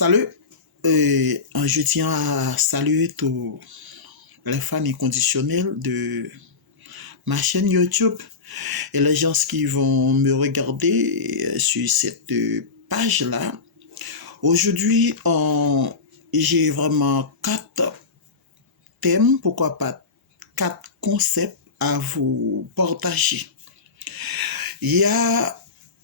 Salut, je tiens à saluer tous les fans inconditionnels de ma chaîne YouTube et les gens qui vont me regarder sur cette page-là. Aujourd'hui, j'ai vraiment 4 thèmes, pourquoi pas 4 concepts à vous partager. Il y a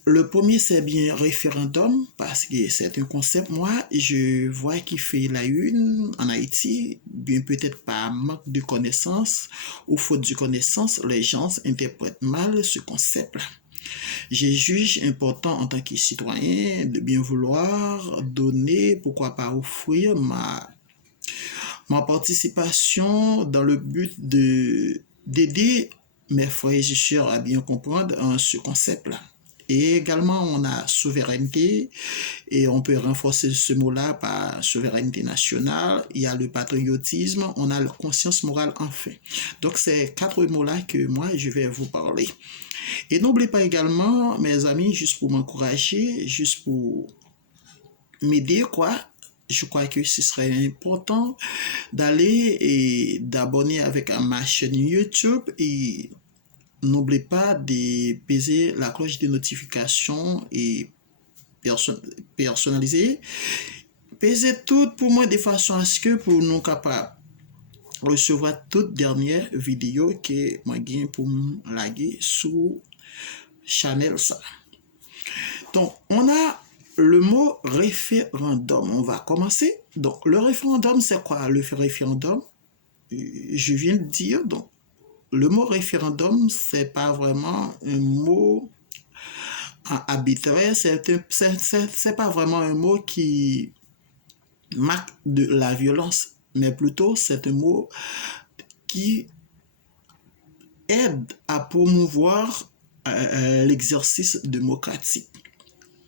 le premier, c'est bien référendum, parce que c'est un concept, moi, je vois qu'il fait la une en Haïti, bien peut-être par manque de connaissances ou faute de connaissances, les gens interprètent mal ce concept-là. Je juge important en tant que citoyen de bien vouloir donner, pourquoi pas offrir ma participation dans le but d'aider mes frères et sœurs à bien comprendre ce concept-là. Et également, on a souveraineté, et on peut renforcer ce mot-là par souveraineté nationale. Il y a le patriotisme, on a la conscience morale, enfin. Donc, c'est 4 mots-là que moi, je vais vous parler. Et n'oubliez pas également, mes amis, juste pour m'encourager, juste pour m'aider, quoi, je crois que ce serait important d'aller et d'abonner avec ma chaîne YouTube et n'oubliez pas de peser la cloche de notification et personnaliser. Pesez tout pour moi de façon à ce que pour nous capables recevoir toute dernière vidéo que moi gagne pour laguer sous channel ça. Donc on a le mot référendum. On va commencer. Donc le référendum, c'est quoi le référendum? Je viens de dire, donc le mot référendum, c'est pas vraiment un mot arbitraire, c'est pas vraiment un mot qui marque de la violence, mais plutôt c'est un mot qui aide à promouvoir l'exercice démocratique.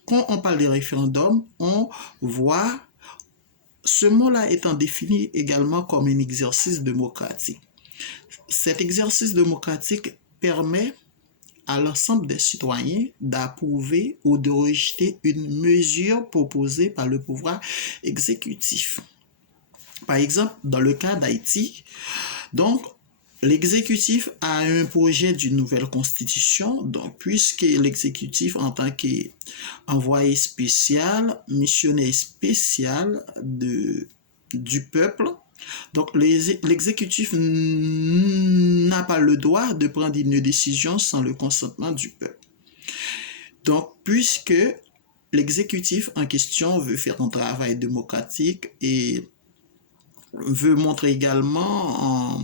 Quand on parle de référendum, on voit ce mot-là étant défini également comme un exercice démocratique. Cet exercice démocratique permet à l'ensemble des citoyens d'approuver ou de rejeter une mesure proposée par le pouvoir exécutif. Par exemple, dans le cas d'Haïti, donc l'exécutif a un projet d'une nouvelle constitution, donc puisque l'exécutif en tant qu'envoyé spécial, missionnaire spécial du peuple, donc l'exécutif n'a pas le droit de prendre une décision sans le consentement du peuple. Donc puisque l'exécutif en question veut faire un travail démocratique et veut montrer également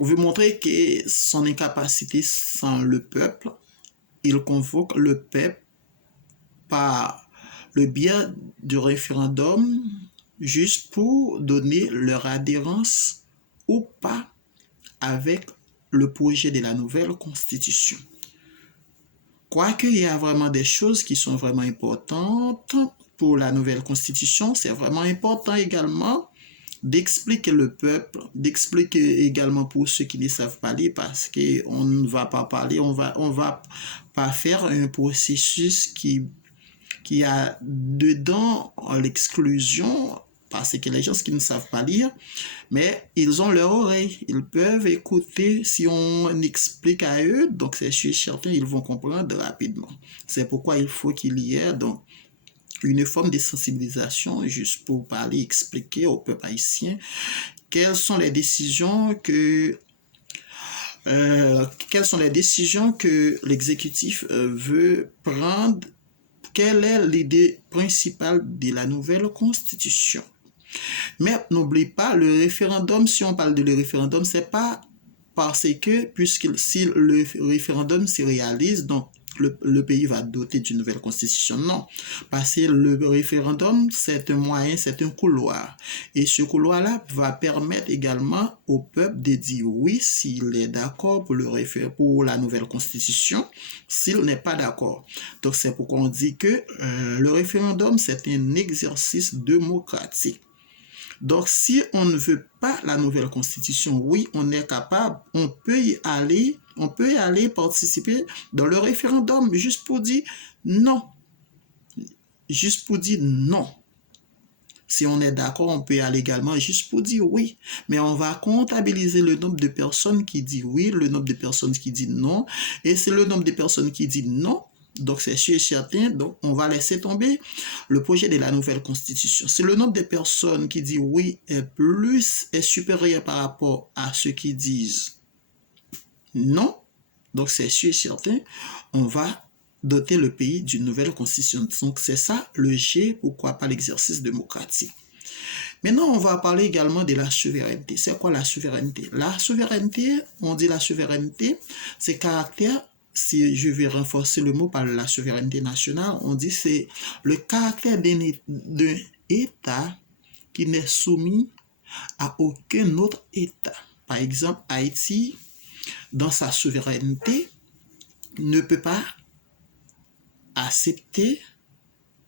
veut montrer que son incapacité sans le peuple, il convoque le peuple par le biais du référendum juste pour donner leur adhérence ou pas avec le projet de la nouvelle constitution. Quoique il y a vraiment des choses qui sont vraiment importantes pour la nouvelle constitution, c'est vraiment important également d'expliquer le peuple, d'expliquer également pour ceux qui ne savent pas lire, parce qu'on ne va pas parler, on va pas faire un processus qui a dedans l'exclusion, parce que les gens qui ne savent pas lire, mais ils ont leur oreille, ils peuvent écouter si on explique à eux, donc c'est sûr certain, ils vont comprendre rapidement. C'est pourquoi il faut qu'il y ait donc une forme de sensibilisation juste pour parler, expliquer au peuple haïtien quelles sont les décisions que l'exécutif veut prendre, quelle est l'idée principale de la nouvelle constitution. Mais n'oublie pas, le référendum, si on parle de le référendum, c'est pas parce que, puisque si le référendum se réalise, donc le pays va doter d'une nouvelle constitution. Non, parce que le référendum, c'est un moyen, c'est un couloir. Et ce couloir-là va permettre également au peuple de dire oui s'il est d'accord pour la nouvelle constitution, s'il n'est pas d'accord. Donc c'est pourquoi on dit que le référendum, c'est un exercice démocratique. Donc, si on ne veut pas la nouvelle constitution, oui, on est capable, on peut y aller participer dans le référendum juste pour dire non. juste pour dire non. Si on est d'accord, on peut aller également juste pour dire oui. Mais on va comptabiliser le nombre de personnes qui disent oui, le nombre de personnes qui disent non. Et c'est le nombre de personnes qui disent non. Donc, c'est sûr et certain. Donc, on va laisser tomber le projet de la nouvelle constitution. Si le nombre de personnes qui disent oui est supérieur par rapport à ceux qui disent non, donc c'est sûr et certain, on va doter le pays d'une nouvelle constitution. Donc c'est ça le G, pourquoi pas l'exercice démocratique. Maintenant, on va parler également de la souveraineté. C'est quoi la souveraineté? La souveraineté, on dit la souveraineté, c'est caractère, si je vais renforcer le mot par la souveraineté nationale, on dit c'est le caractère d'un État qui n'est soumis à aucun autre État. Par exemple, Haïti, dans sa souveraineté, ne peut pas accepter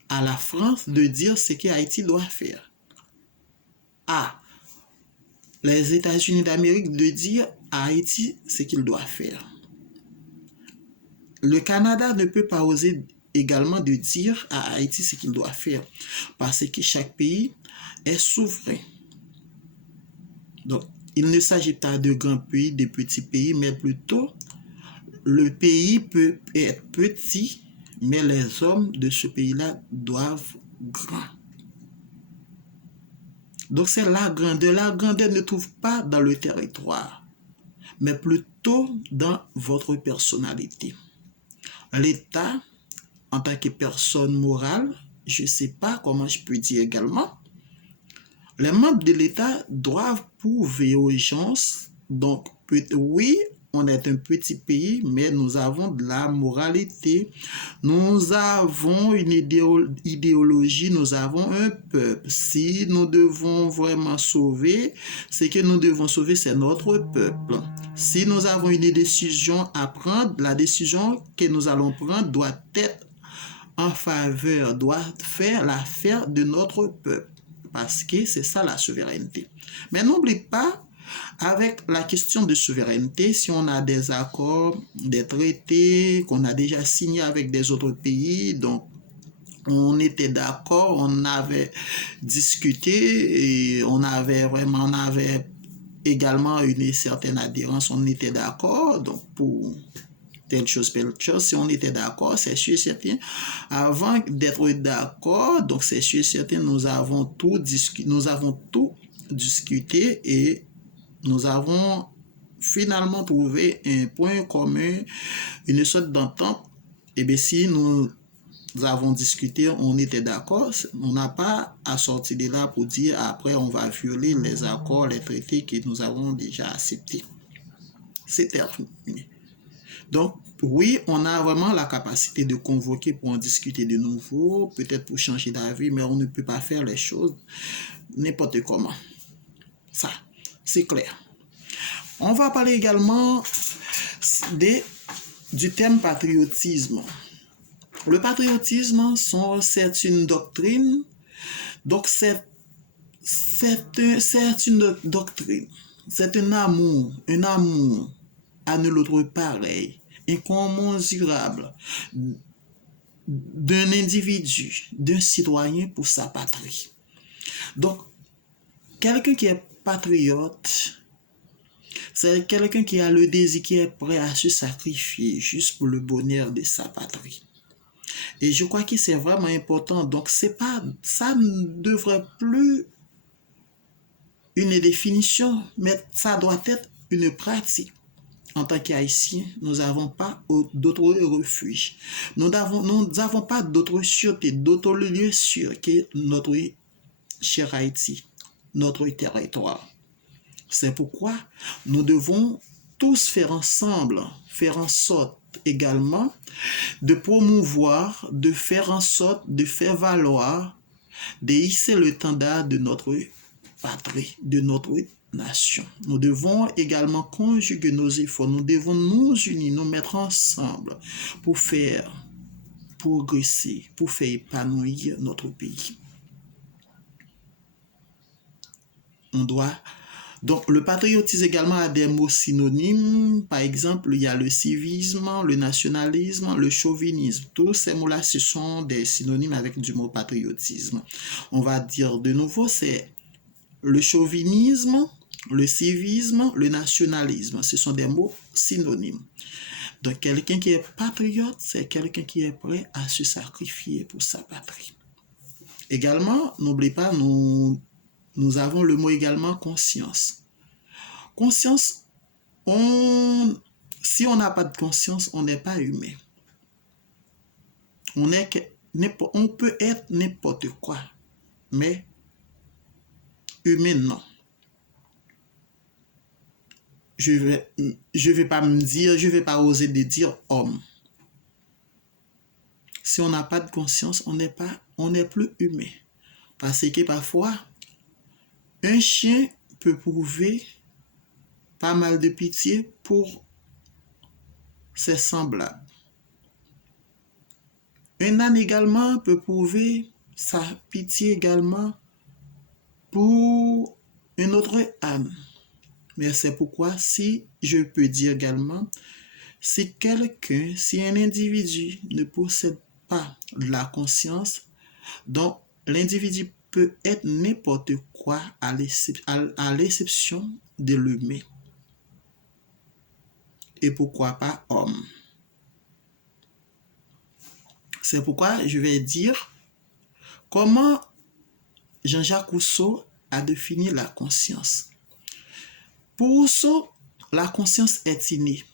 à la France de dire ce que Haïti doit faire. À les États-Unis d'Amérique de dire à Haïti ce qu'il doit faire. Le Canada ne peut pas oser également de dire à Haïti ce qu'il doit faire parce que chaque pays est souverain. Donc, il ne s'agit pas de grands pays, de petits pays, mais plutôt le pays peut être petit, mais les hommes de ce pays-là doivent grand. Donc c'est la grandeur. La grandeur ne trouve pas dans le territoire, mais plutôt dans votre personnalité. L'État, en tant que personne morale, je ne sais pas comment je peux dire également, les membres de l'État doivent prouver aux gens, donc oui, on est un petit pays, mais nous avons de la moralité, nous avons une idéologie, nous avons un peuple. Si nous devons vraiment sauver, ce que nous devons sauver, c'est notre peuple. Si nous avons une décision à prendre, la décision que nous allons prendre doit être en faveur, doit faire l'affaire de notre peuple. Parce que c'est ça la souveraineté. Mais n'oublie pas, avec la question de souveraineté, si on a des accords, des traités qu'on a déjà signés avec des autres pays, donc on était d'accord, on avait discuté et on avait également une certaine adhérence, on était d'accord, donc pour telle chose, si on était d'accord, c'est sûr et certain. Avant d'être d'accord, donc c'est sûr et certain, nous avons tout discuté et nous avons finalement trouvé un point commun, une sorte d'entente. Et bien si nous avons discuté, on était d'accord, on n'a pas à sortir de là pour dire après on va violer les accords, les traités que nous avons déjà acceptés. C'est terminé. Donc, oui, on a vraiment la capacité de convoquer pour en discuter de nouveau, peut-être pour changer d'avis, mais on ne peut pas faire les choses n'importe comment. Ça, c'est clair. On va parler également du thème patriotisme. Le patriotisme, c'est une doctrine, donc c'est une doctrine, c'est un amour à nul autre pareil, incommensurable d'un individu, d'un citoyen pour sa patrie. Donc, quelqu'un qui est patriote, c'est quelqu'un qui a le désir, qui est prêt à se sacrifier juste pour le bonheur de sa patrie. Et je crois que c'est vraiment important. Donc, ça ne devrait plus une définition, mais ça doit être une pratique. En tant qu'Haïtiens, nous n'avons pas d'autres refuges. Nous n'avons pas d'autres sûretés, d'autres lieux sûrs que notre cher Haïti, notre territoire. C'est pourquoi nous devons tous faire ensemble, faire en sorte également de promouvoir, de faire en sorte, de faire valoir, de hisser le standard de notre patrie, de notre nation. Nous devons également conjuguer nos efforts, nous devons nous unir, nous mettre ensemble pour faire progresser, pour faire épanouir notre pays. On doit Donc, le patriotisme également a des mots synonymes. Par exemple, il y a le civisme, le nationalisme, le chauvinisme. Tous ces mots-là, ce sont des synonymes avec du mot patriotisme. On va dire de nouveau, c'est le chauvinisme, le civisme, le nationalisme. Ce sont des mots synonymes. Donc, quelqu'un qui est patriote, c'est quelqu'un qui est prêt à se sacrifier pour sa patrie. Également, n'oubliez pas, nous avons le mot également conscience. Conscience, si on n'a pas de conscience, on n'est pas humain. On peut être n'importe quoi, mais humain, non. Je vais pas oser de dire homme. Si on n'a pas de conscience, on n'est plus humain. Parce que parfois, un chien peut prouver pas mal de pitié pour ses semblables. Un âne également peut prouver sa pitié également pour un autre âne. Mais c'est pourquoi, si je peux dire également, si un individu ne possède pas la conscience, donc l'individu peut être n'importe quoi à l'exception de l'humain. Et pourquoi pas homme. C'est pourquoi je vais dire comment Jean-Jacques Rousseau a défini la conscience. Pour Rousseau, la conscience est innée.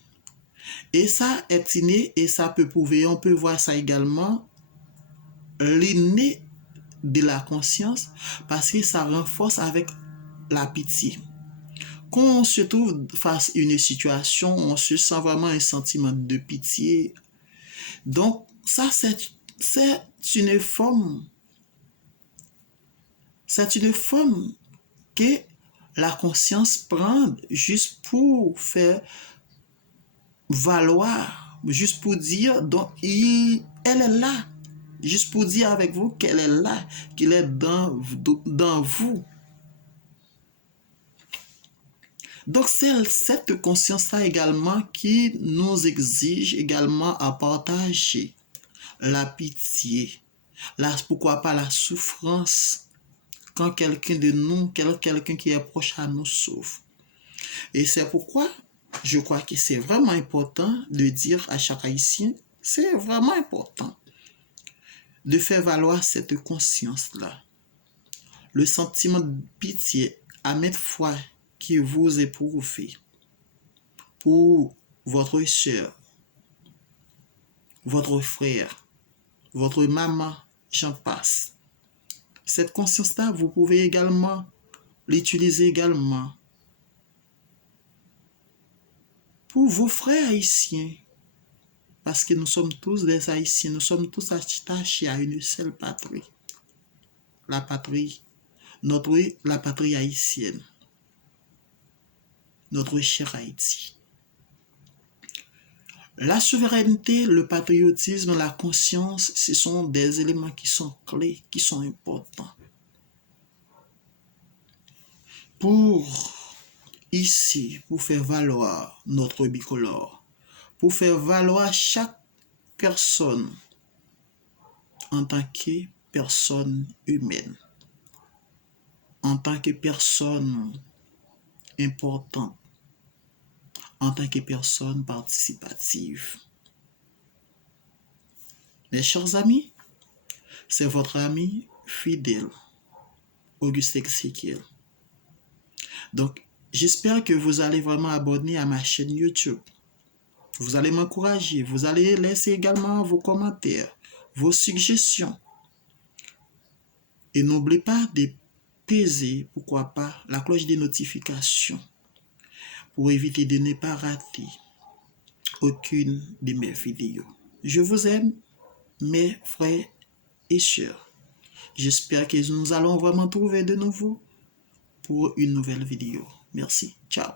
Et ça est inné et ça peut prouver, on peut voir ça également, l'inné de la conscience parce que ça renforce avec la pitié. Quand on se trouve face à une situation, on se sent vraiment un sentiment de pitié. Donc, ça, c'est une forme que la conscience prend juste pour faire valoir, juste pour dire, donc, elle est là, juste pour dire avec vous qu'elle est là, qu'elle est dans vous. Donc, c'est cette conscience-là également qui nous exige également à partager la pitié, pourquoi pas la souffrance, quand quelqu'un de nous, quelqu'un qui est proche à nous souffre. Et c'est pourquoi je crois que c'est vraiment important de dire à chaque Haïtien, c'est vraiment important de faire valoir cette conscience-là. Le sentiment de pitié à maintes fois que vous éprouvez pour votre soeur, votre frère, votre maman, j'en passe. Cette conscience-là, vous pouvez également l'utiliser également pour vos frères haïtiens. Parce que nous sommes tous des Haïtiens, nous sommes tous attachés à une seule patrie. La patrie haïtienne. Notre cher Haïti. La souveraineté, le patriotisme, la conscience, ce sont des éléments qui sont clés, qui sont importants. Pour faire valoir notre bicolore, pour faire valoir chaque personne en tant que personne humaine, en tant que personne importante, en tant que personne participative. Mes chers amis, c'est votre ami fidèle, Auguste Exéquiel. Donc, j'espère que vous allez vraiment abonner à ma chaîne YouTube. Vous allez m'encourager, vous allez laisser également vos commentaires, vos suggestions. Et n'oubliez pas de peser, pourquoi pas, la cloche des notifications pour éviter de ne pas rater aucune de mes vidéos. Je vous aime, mes frères et sœurs. J'espère que nous allons vraiment trouver de nouveau pour une nouvelle vidéo. Merci. Ciao.